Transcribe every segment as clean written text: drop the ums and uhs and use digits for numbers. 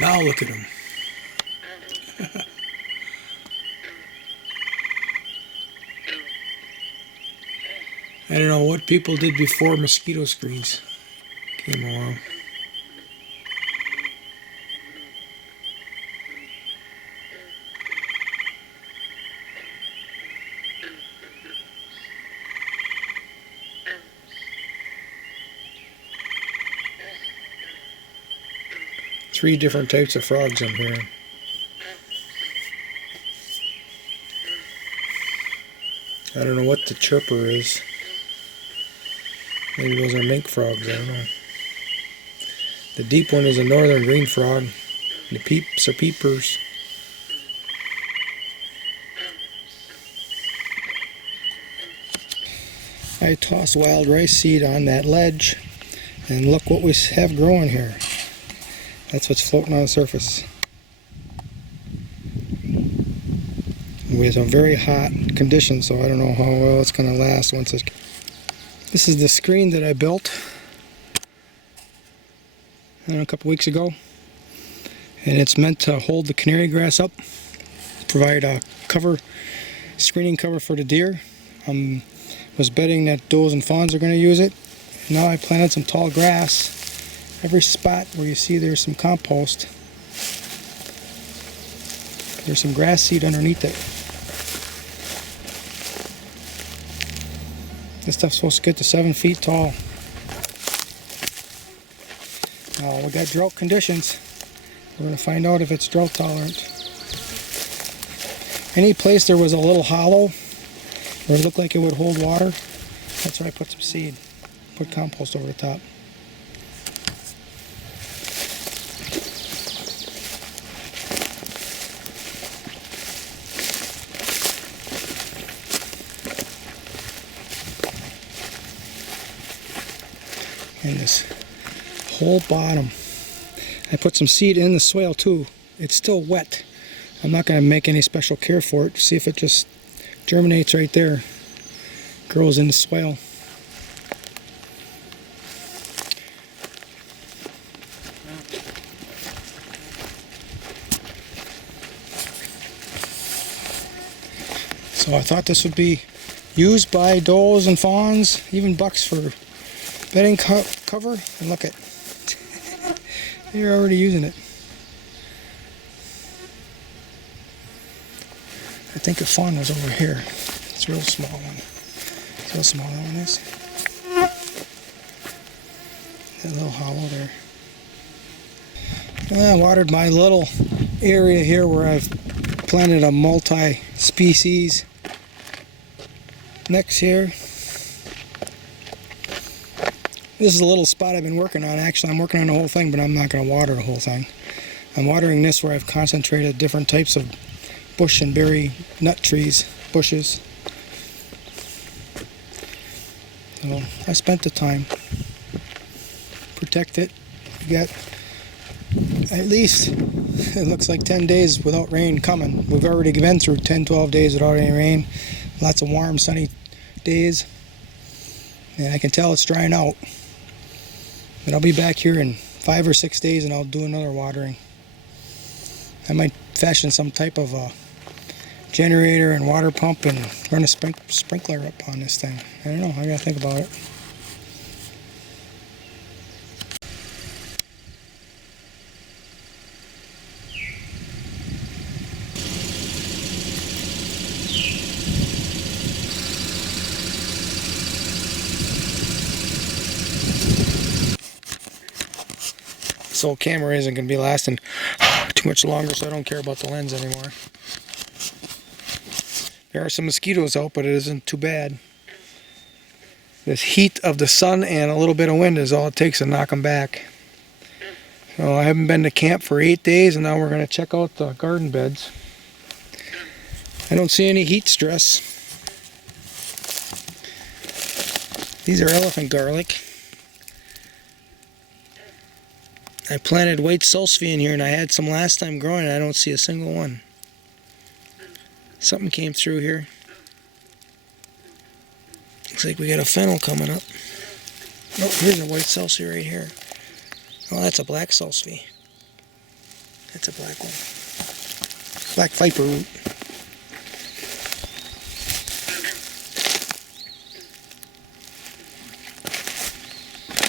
Now look at him. I don't know what people did before mosquito screens came along. Three different types of frogs I'm hearing. I don't know what the chirper is. Maybe those are mink frogs, I don't know. The deep one is a northern green frog. The peeps are peepers. I tossed wild rice seed on that ledge, and look what we have growing here. That's what's floating on the surface. We have some very hot conditions, so I don't know how well it's going to last once it... This is the screen that I built a couple weeks ago, and it's meant to hold the canary grass up, provide a cover, screening cover for the deer. Was betting that does and fawns are going to use it. Now I planted some tall grass. Every spot where you see there's some compost, there's some grass seed underneath it. This stuff's supposed to get to 7 feet tall. Now we got drought conditions. We're going to find out if it's drought tolerant. Any place there was a little hollow where it looked like it would hold water, that's where I put some seed. Put compost over the top. And this whole bottom, I put some seed in the soil too. It's still wet. I'm not going to make any special care for it. See if it just germinates right there, grows in the soil. So I thought this would be used by does and fawns, even bucks, for bedding cover, and look at they're already using it. I think a fawn was over here. It's a real small one. See how small that one is? That little hollow there. I watered my little area here where I've planted a multi-species mix here. This is a little spot I've been working on. Actually, I'm working on the whole thing, but I'm not going to water the whole thing. I'm watering this where I've concentrated different types of bush and berry nut trees, bushes. So I spent the time. Protect it. We got at least, it looks like 10 days without rain coming. We've already been through 10, 12 days without any rain. Lots of warm, sunny days. And I can tell it's drying out. But I'll be back here in 5 or 6 days and I'll do another watering. I might fashion some type of a generator and water pump and run a sprinkler up on this thing. I don't know, I gotta think about it. This old camera isn't going to be lasting too much longer, so I don't care about the lens anymore. There are some mosquitoes out, but it isn't too bad. This heat of the sun and a little bit of wind is all it takes to knock them back. So I haven't been to camp for 8 days, and now we're going to check out the garden beds. I don't see any heat stress. These are elephant garlic. I planted white salsify in here, and I had some last time growing, and I don't see a single one. Something came through here. Looks like we got a fennel coming up. Oh, here's a white salsify right here. Oh, that's a black salsify. That's a black one. Black viper root.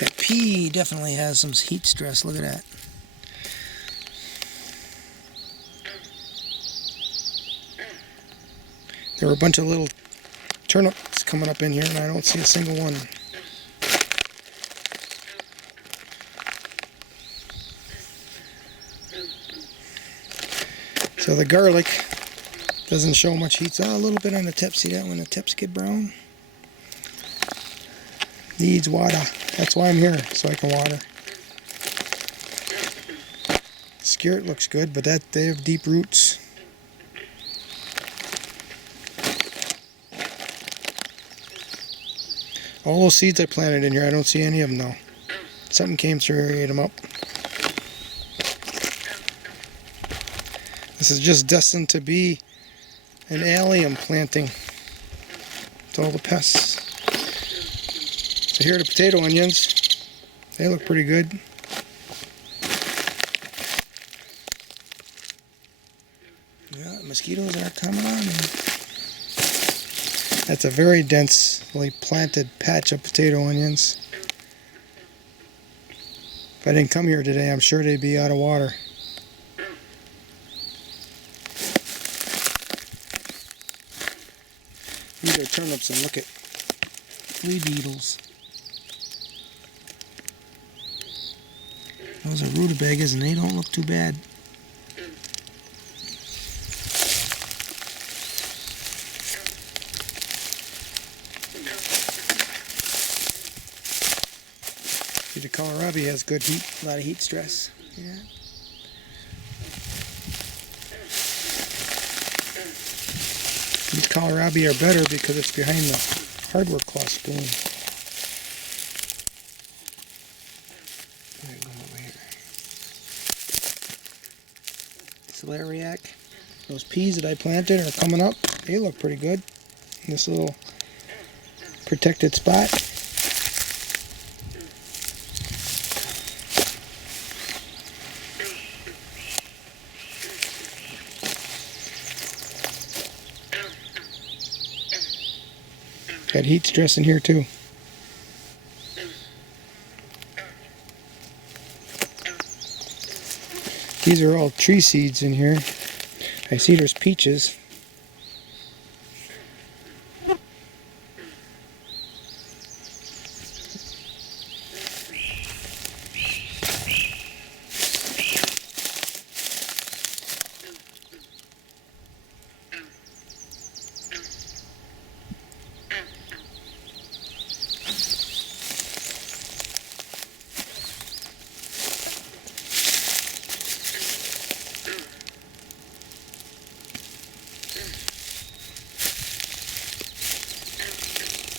That pea definitely has some heat stress. Look at that. There were a bunch of little turnips coming up in here, and I don't see a single one. So the garlic doesn't show much heat. So a little bit on the tip. See that when the tips get brown? Needs water. That's why I'm here, so I can water. Skirret looks good, but they have deep roots. All those seeds I planted in here, I don't see any of them though. Something came through and ate them up. This is just destined to be an allium planting with all the pests. So here are the potato onions. They look pretty good. Yeah, mosquitoes are coming on. That's a very densely planted patch of potato onions. If I didn't come here today, I'm sure they'd be out of water. These are turnips, and look at flea beetles. Those are rutabagas, and they don't look too bad. See, the kohlrabi has good heat, a lot of heat stress. Yeah. These kohlrabi are better because it's behind the hardware cloth spoon. Go over here. Celeriac. Those peas that I planted are coming up. They look pretty good in this little protected spot. Got heat stress in here too. These are all tree seeds in here. I see there's peaches.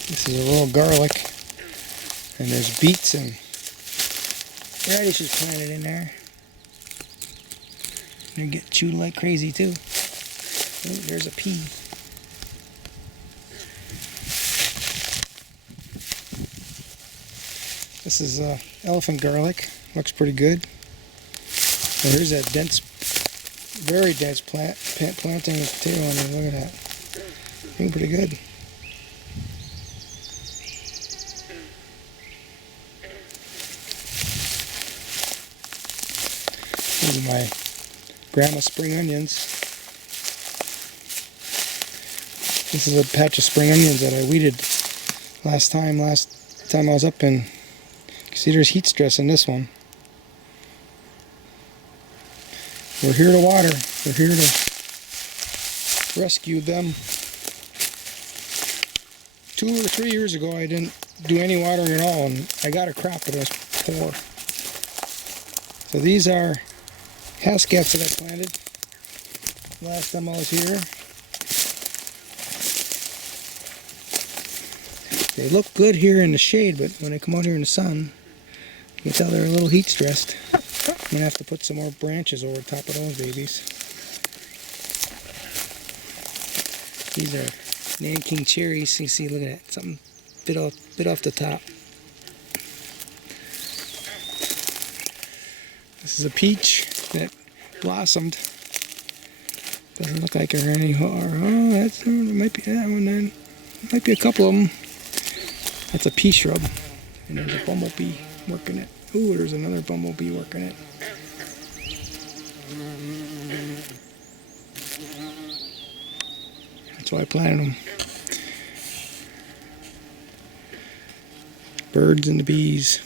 This is a little garlic, and there's beets and radishes planted in there. They get chewed like crazy too. Oh, there's a pea. This is elephant garlic. Looks pretty good. And here's that dense, very dense planting of potato onion. Look at that. Looking pretty good. These are my grandma's spring onions. This is a patch of spring onions that I weeded last time I was up in. You can see there's heat stress in this one. We're here to water. We're here to rescue them. 2 or 3 years ago I didn't do any watering at all, and I got a crop, but it was poor. So these are Haskets that I planted last time I was here. They look good here in the shade, but when they come out here in the sun, you can tell they're a little heat stressed. I'm going to have to put some more branches over the top of those babies. These are Nanking cherries. You see, look at that. Something bit off the top. This is a peach that blossomed. Doesn't look like there are any. Oh, that's, it might be that one then. Might be a couple of them. That's a pea shrub. And there's a bumblebee working it. Ooh, there's another bumblebee working it. That's why I planted them. Birds and the bees.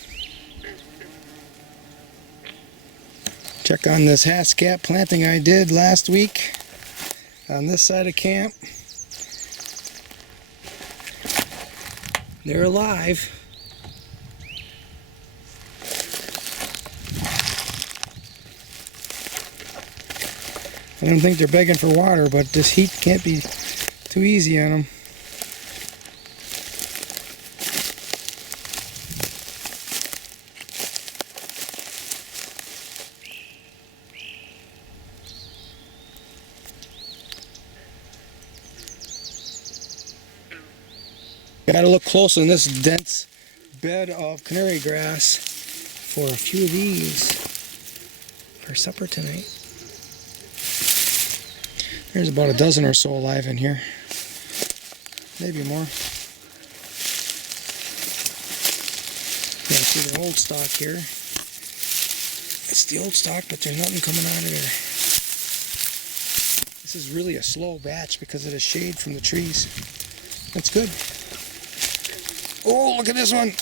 Check on this hascap planting I did last week on this side of camp. They're alive. I don't think they're begging for water, but this heat can't be too easy on them. Gotta look close in this dense bed of canary grass for a few of these for supper tonight. There's about a dozen or so alive in here. Maybe more. You can see the old stock here. It's the old stock, but there's nothing coming out of there. This is really a slow batch because of the shade from the trees. That's good. Oh, look at this one.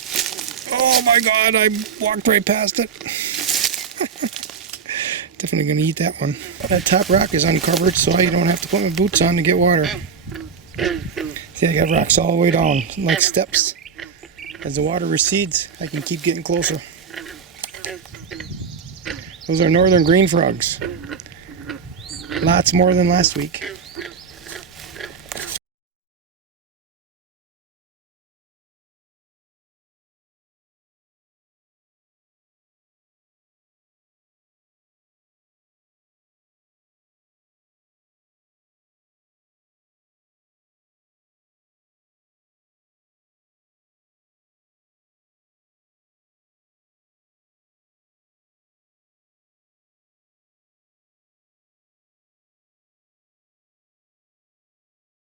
Oh my God, I walked right past it. Definitely going to eat that one. That top rock is uncovered, so I don't have to put my boots on to get water. See, I got rocks all the way down, like steps. As the water recedes, I can keep getting closer. Those are northern green frogs. Lots more than last week.